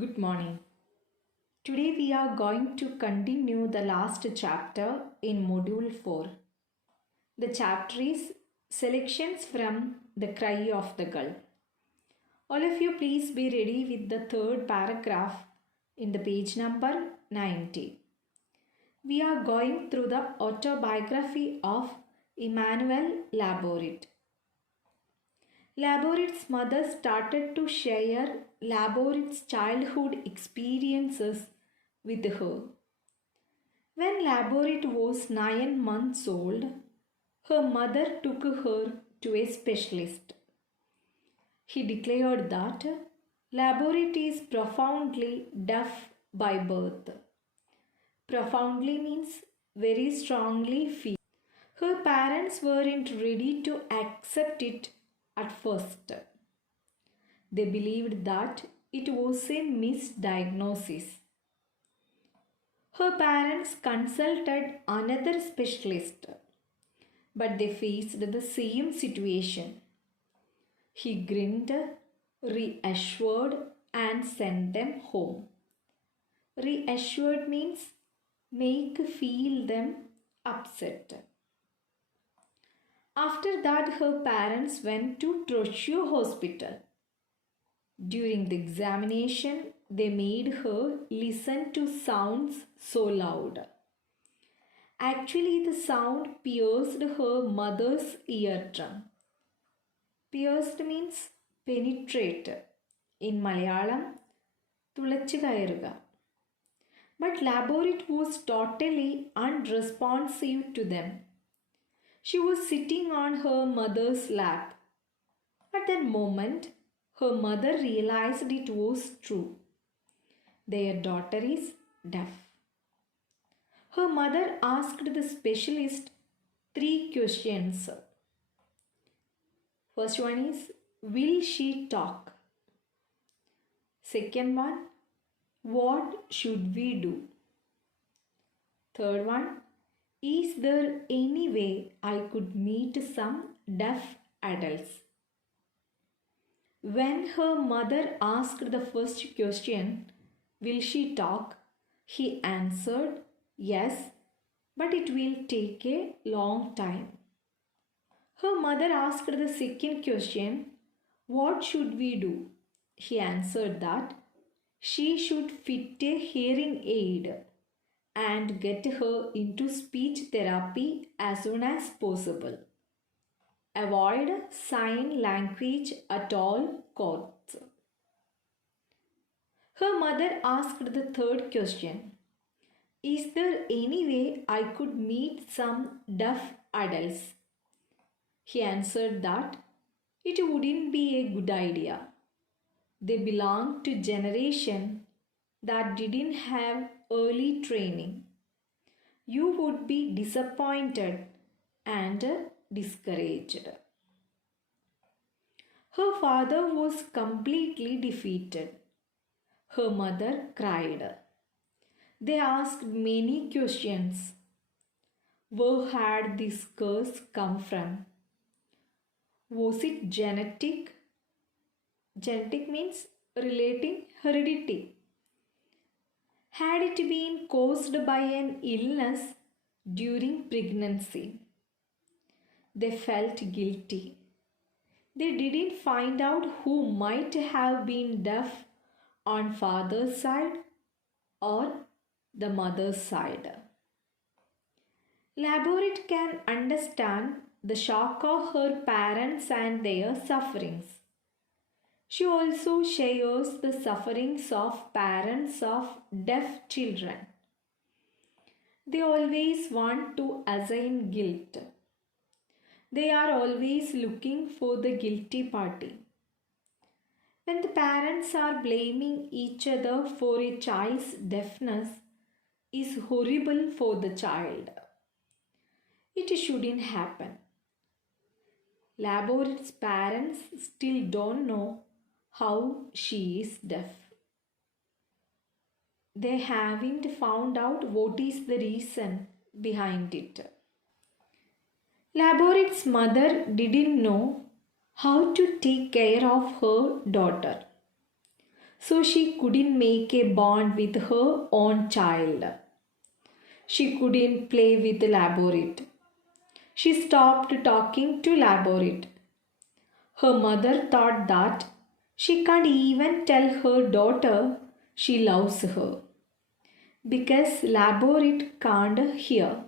Good morning. Today we are going to continue the last chapter in Module 4. The chapter is Selections from the Cry of the Gull. All of you please be ready with the third paragraph in the page number 90. We are going through the autobiography of Emmanuel Laborit. Laborit's mother started to share Laborit's childhood experiences with her. When Laborit was 9 months old, her mother took her to a specialist. He declared that Laborit is profoundly deaf by birth. Profoundly means very strongly feel. Her parents weren't ready to accept it at first. They believed that it was a misdiagnosis. Her parents consulted another specialist, but they faced the same situation. He grinned, reassured, and sent them home. Reassured means make feel them upset. After that, her parents went to Trochu Hospital. During the examination, they made her listen to sounds so loud. Actually, the sound pierced her mother's eardrum. Pierced means penetrate. In Malayalam, തുളച്ചു കയറുക. But Laborit was totally unresponsive to them. She was sitting on her mother's lap. At that moment, her mother realized it was true. Their daughter is deaf. Her mother asked the specialist 3 questions. First one is, will she talk? Second one, what should we do? Third one, is there any way I could meet some deaf adults? When her mother asked the first question, will she talk? He answered, yes, but it will take a long time. Her mother asked the second question, what should we do? He answered that she should fit a hearing aid and get her into speech therapy as soon as possible. Avoid sign language at all costs. Her mother asked the third question, is there any way I could meet some deaf adults? He answered that it wouldn't be a good idea. They belonged to generation that didn't have early training. You would be disappointed and discouraged. Her father was completely defeated. Her mother cried. They asked many questions. Where had this curse come from? Was it genetic? Genetic means relating heredity. Had it been caused by an illness during pregnancy? They felt guilty. They didn't find out who might have been deaf on father's side or the mother's side. Laborit can understand the shock of her parents and their sufferings. She also shares the sufferings of parents of deaf children. They always want to assign guilt. They are always looking for the guilty party. When the parents are blaming each other for a child's deafness, is horrible for the child. It shouldn't happen. Laborit's parents still don't know how she is deaf. They haven't found out what is the reason behind it. Laborit's mother didn't know how to take care of her daughter. so she couldn't make a bond with her own child. She couldn't play with Laborit. She stopped talking to Laborit. Her mother thought that she can't even tell her daughter she loves her because Laborit can't hear.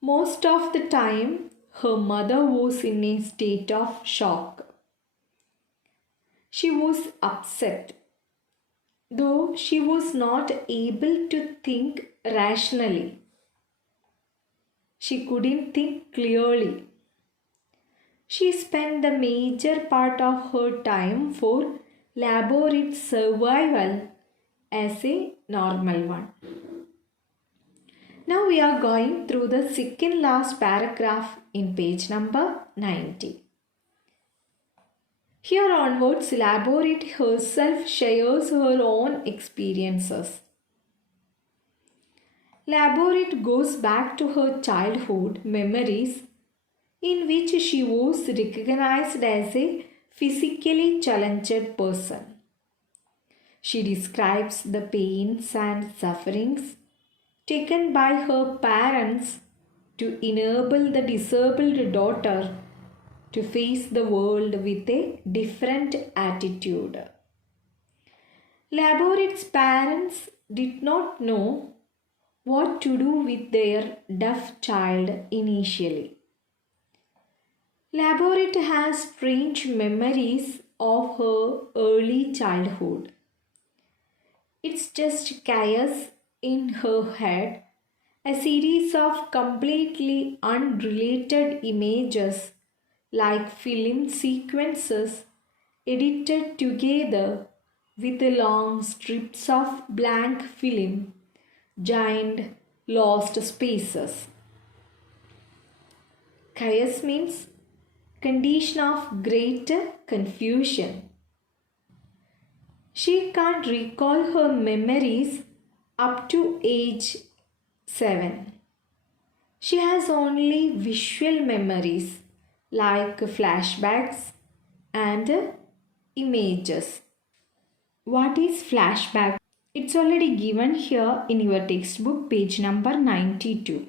Most of the time, her mother was in a state of shock. She was upset, though she was not able to think rationally. She couldn't think clearly. She spent the major part of her time for Laborit's survival as a normal one. Now we are going through the second last paragraph in page number 90. Here onwards, Laborit herself shares her own experiences. Laborit goes back to her childhood memories in which she was recognized as a physically challenged person. She describes the pains and sufferings taken by her parents to enable the disabled daughter to face the world with a different attitude. Laborit's parents did not know what to do with their deaf child initially. Laborit has strange memories of her early childhood. It's just chaos in her head, a series of completely unrelated images like film sequences edited together with long strips of blank film, giant lost spaces. Chaos means condition of great confusion. She can't recall her memories up to age 7. She has only visual memories like flashbacks and images. What is flashback? It's already given here in your textbook, page number 92.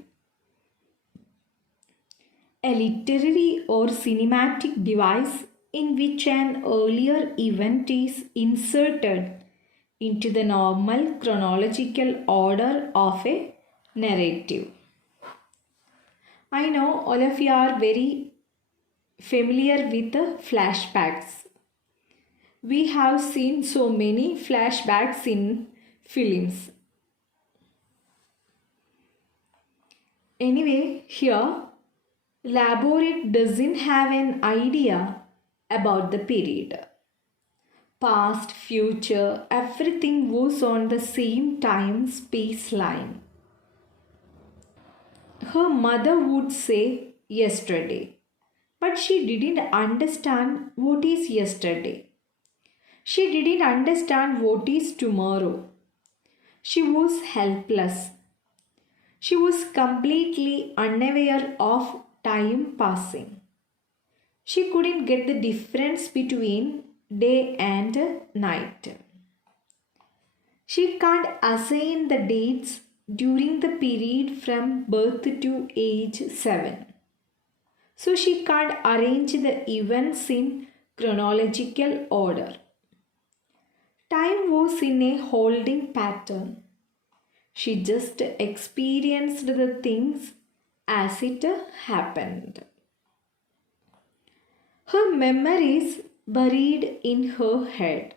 A literary or cinematic device in which an earlier event is inserted into the normal chronological order of a narrative. I know all of you are very familiar with the flashbacks. We have seen so many flashbacks in films. Anyway, here Laborit doesn't have an idea about the period. Past, future, everything was on the same time-space line. Her mother would say yesterday, but she didn't understand what is yesterday. She didn't understand what is tomorrow. She was helpless. She was completely unaware of time passing. She couldn't get the difference between day and night. She can't assign the dates during the period from birth to age 7. So she can't arrange the events in chronological order. Time was in a holding pattern. She just experienced the things as it happened. Her memories buried in her head.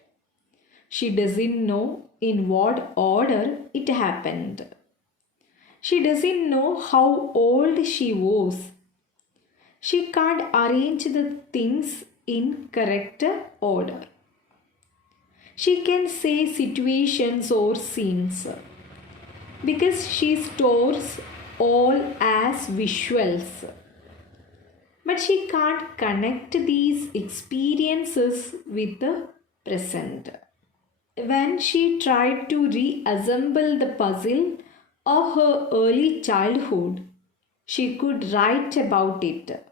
She doesn't know in what order it happened. She doesn't know how old she was. She can't arrange the things in correct order. She can say situations or scenes because she stores all as visuals. But she can't connect these experiences with the present. When she tried to reassemble the puzzle of her early childhood, she could write about it.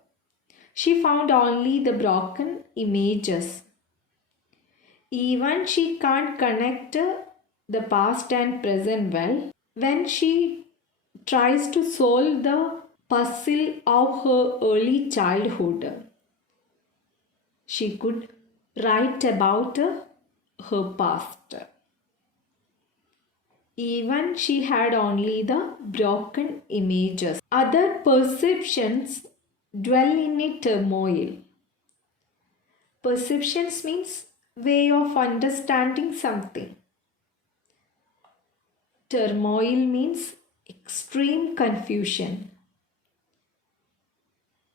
She found only the broken images. Even she can't connect the past and present well. When she tries to solve the puzzle of her early childhood, she could write about her past. Even she had only the broken images. Other perceptions dwell in a turmoil. Perceptions means way of understanding something. Turmoil means extreme confusion.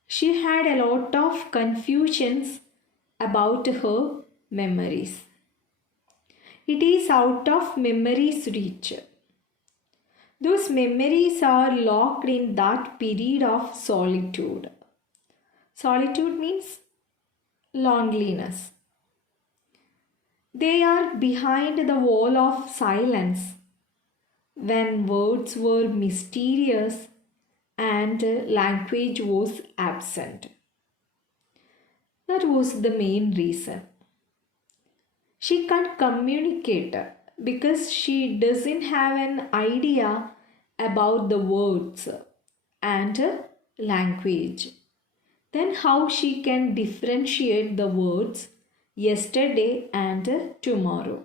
She had a lot of confusions about her memories. It is out of memory's reach. Those memories are locked in that period of solitude. Solitude means loneliness. They are behind the wall of silence when words were mysterious and language was absent. That was the main reason. She can't communicate because she doesn't have an idea about the words and language. Then how she can differentiate the words yesterday and tomorrow?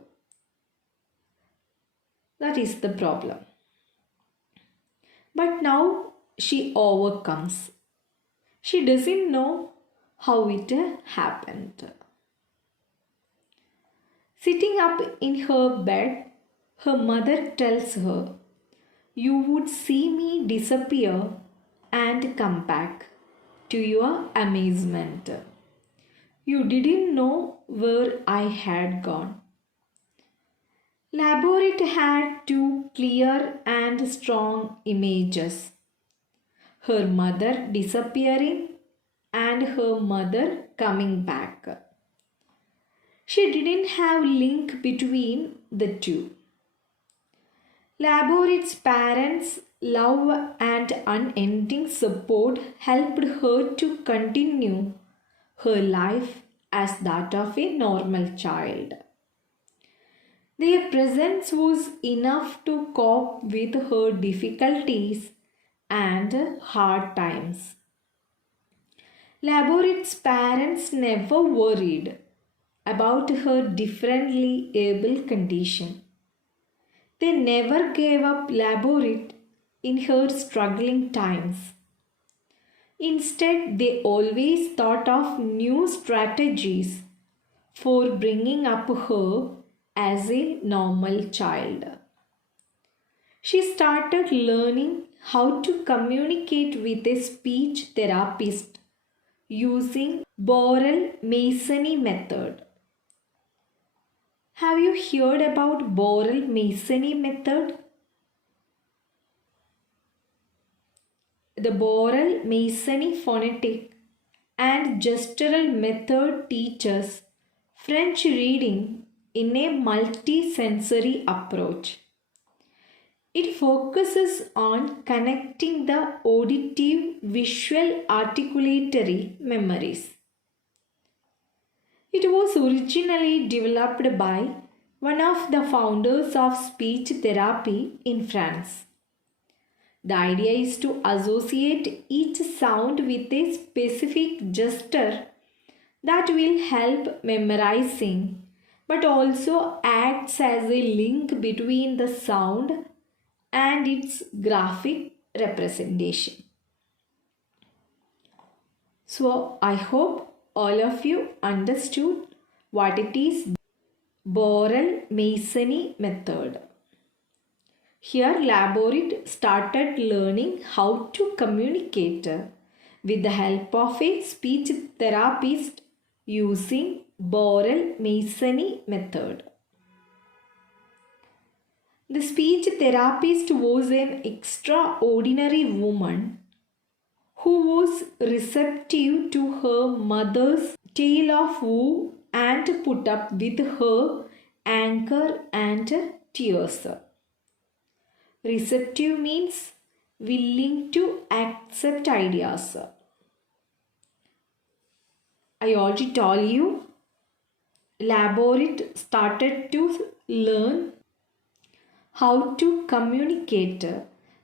That is the problem. But now she overcomes. She doesn't know how it happened. Sitting up in her bed, her mother tells her, "You would see me disappear and come back, to your amazement. You didn't know where I had gone." Laborit had two clear and strong images: her mother disappearing and her mother coming back. She didn't have link between the two. Laborit's parents' love and unending support helped her to continue her life as that of a normal child. Their presence was enough to cope with her difficulties and hard times. Laborit's parents never worried about her differently able condition. They never gave up Laborit in her struggling times. Instead, they always thought of new strategies for bringing up her as a normal child. She started learning how to communicate with a speech therapist using Borel Masony method. Have you heard about Borel Masony method? The Borel Masony phonetic and gestural method teaches French reading in a multi-sensory approach. It focuses on connecting the auditive, visual, articulatory memories. It was originally developed by one of the founders of speech therapy in France. The idea is to associate each sound with a specific gesture that will help memorizing, but also acts as a link between the sound and its graphic representation. So I hope all of you understood what it is Borel Masony method. Here Laborit started learning how to communicate with the help of a speech therapist using Borel Masony method. The speech therapist was an extraordinary woman who was receptive to her mother's tale of woe and put up with her anger and tears. Receptive means willing to accept ideas. I already told you, Laborit started to learn how to communicate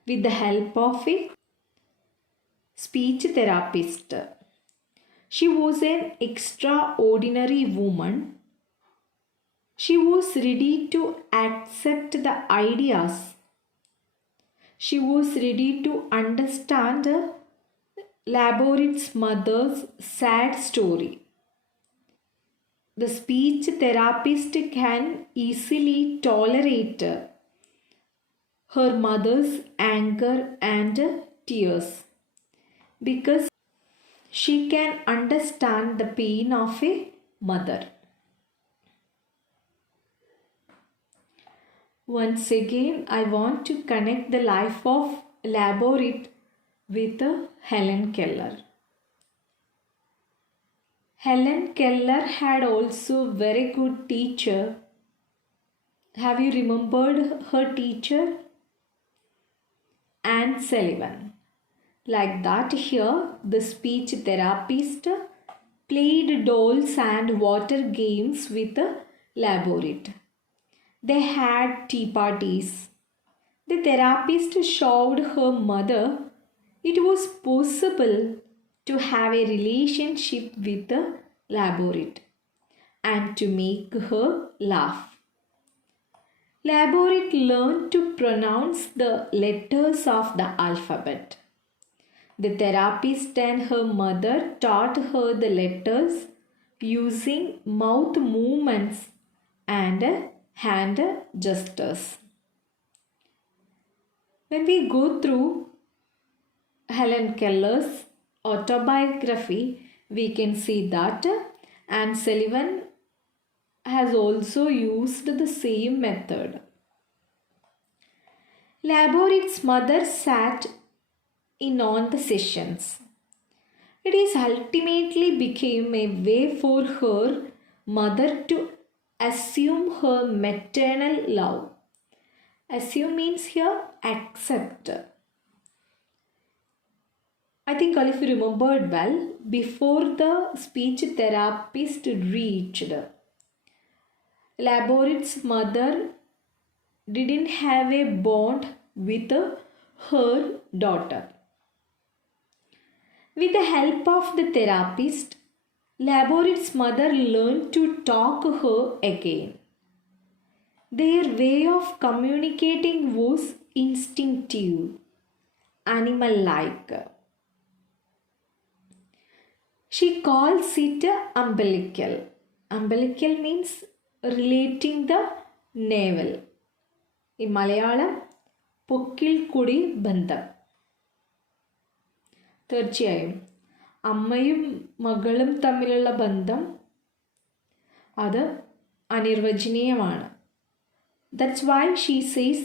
with the help of a speech therapist. She was an extraordinary woman. She was ready to accept the ideas. She was ready to understand Laborit's mother's sad story. The speech therapist can easily tolerate her mother's anger and tears because she can understand the pain of a mother. Once again, I want to connect the life of Laborit with Helen Keller. Helen Keller had also very good teacher. Have you remembered her teacher? Anne Sullivan. Like that here, the speech therapist played dolls and water games with Laborit. They had tea parties. The therapist showed her mother it was possible to have a relationship with the Laborit and to make her laugh. Laborit learned to pronounce the letters of the alphabet. The therapist and her mother taught her the letters using mouth movements and hand gestures. When we go through Helen Keller's autobiography, we can see that Anne Sullivan has also used the same method. Laborit's mother sat in on the sessions. It is ultimately became a way for her mother to assume her maternal love. Assume means here accept. I think if you remembered well, before the speech therapist reached, Laborit's mother didn't have a bond with her daughter. With the help of the therapist, Laborit's mother learned to talk her again. Their way of communicating was instinctive, animal-like. She calls it umbilical. Umbilical means relating the navel. In Malayalam, പൊക്കിൽ കുടി ബന്ധം. തീർച്ചയായും അമ്മയും മകളും തമ്മിലുള്ള ബന്ധം അത് അനിർവചനീയമാണ്. That's why she says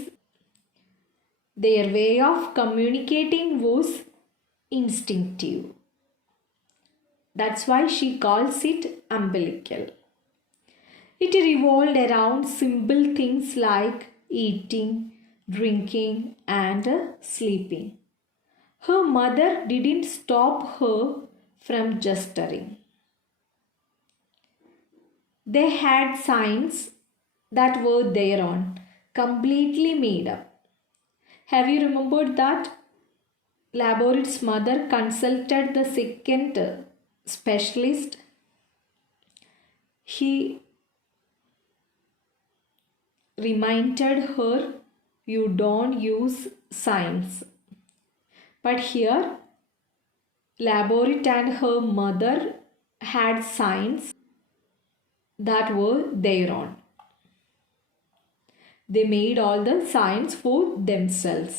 their way of communicating was instinctive. That's why she calls it umbilical. It revolved around simple things like eating, drinking, and sleeping. Her mother didn't stop her from gesturing. They had signs that were their own, completely made up. Have you remembered that? Laborit's mother consulted the second specialist. He reminded her, you don't use signs. But here, Laborit and her mother had signs that were their own. They made all the signs for themselves.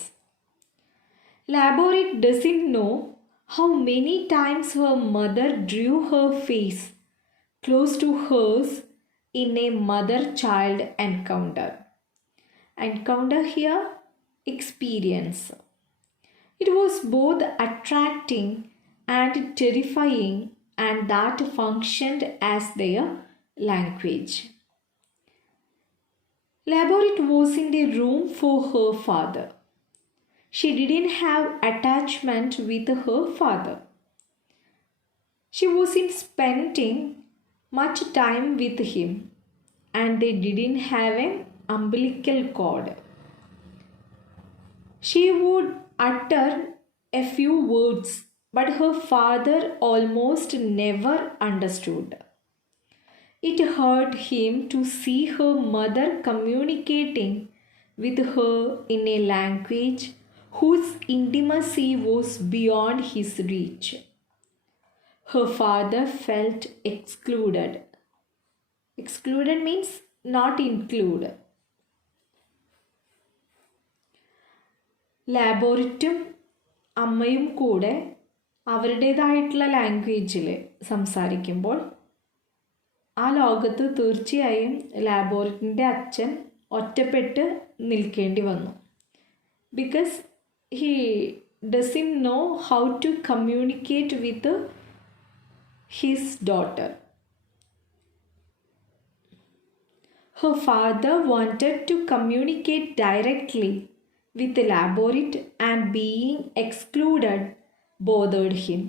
Laborit doesn't know how many times her mother drew her face close to hers in a mother-child encounter. Encounter here, experience. It was both attracting and terrifying, and that functioned as their language. Laborit was in the room for her father. She didn't have attachment with her father. She wasn't spending much time with him, and they didn't have an umbilical cord. She would utter a few words, but her father almost never understood. It hurt him to see her mother communicating with her in a language whose intimacy was beyond his reach. Her father felt excluded. Excluded means not included. ലാബോററ്റും അമ്മയും കൂടെ അവരുടേതായിട്ടുള്ള ലാംഗ്വേജിൽ സംസാരിക്കുമ്പോൾ ആ ലോകത്ത് തീർച്ചയായും ലാബോററ്റിൻ്റെ അച്ഛൻ ഒറ്റപ്പെട്ട് നിൽക്കേണ്ടി വന്നു. Because he doesn't know how to communicate with his daughter. Her father wanted to communicate directly with the laborate, and being excluded bothered him.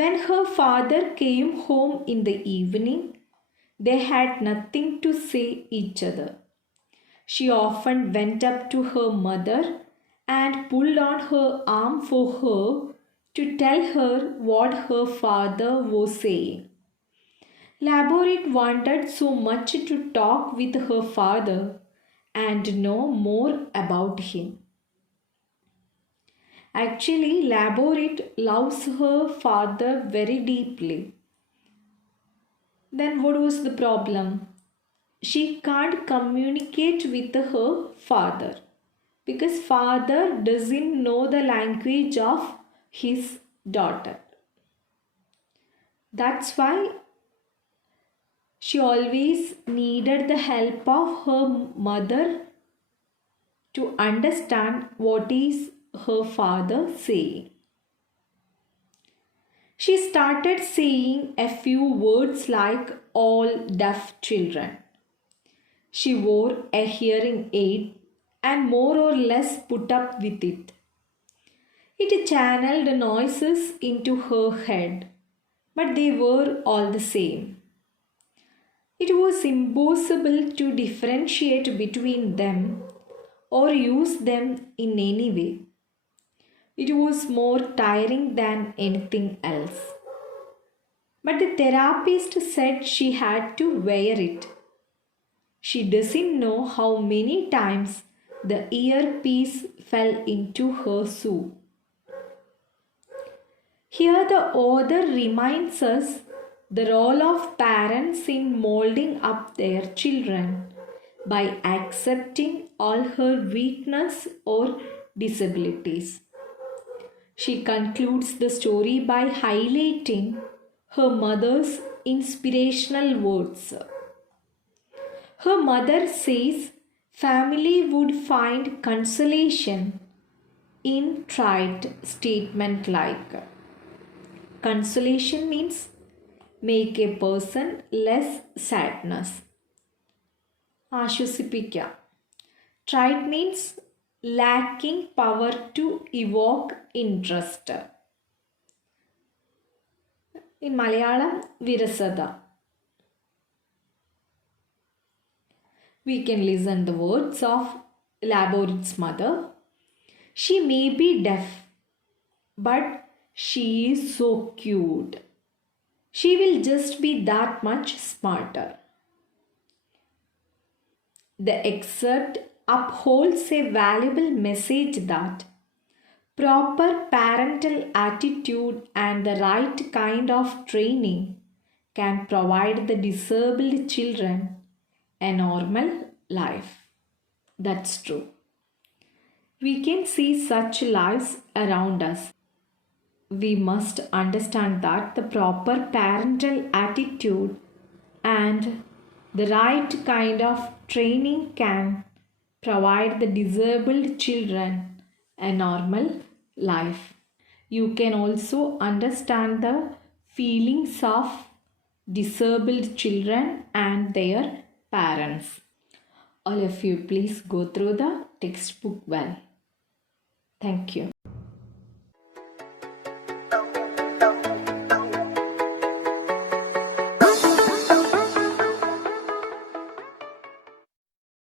When her father came home in the evening, they had nothing to say each other. She often went up to her mother and pulled on her arm for her to tell her what her father was saying. Laborate wanted so much to talk with her father and know more about him. Actually, Laborate loves her father very deeply. Then what was the problem? She can't communicate with her father because father doesn't know the language of his daughter. That's why she always needed the help of her mother to understand what is her father saying. She started saying a few words like all deaf children. She wore a hearing aid and more or less put up with it. It channeled noises into her head, but they were all the same. It was impossible to differentiate between them or use them in any way. It was more tiring than anything else. But the therapist said she had to wear it. She doesn't know how many times the earpiece fell into her shoe. Here the author reminds us the role of parents in molding up their children by accepting all her weakness or disabilities. She concludes the story by highlighting her mother's inspirational words. Her mother says family would find consolation in trite statement like consolation means make a person less sadness. ആശ്വസിപ്പിക്കുക. Trite means lacking power to evoke interest. In Malayalam, വിരസത. We can listen the words of Laborate's mother. She may be deaf, but she is so cute. She will just be that much smarter. The excerpt upholds a valuable message that proper parental attitude and the right kind of training can provide the disabled children a normal life. That's true. We can see such lives around us. We must understand that the proper parental attitude and the right kind of training can provide the disabled children a normal life. You can also understand the feelings of disabled children and their parents. All of you, please go through the textbook well. Thank you.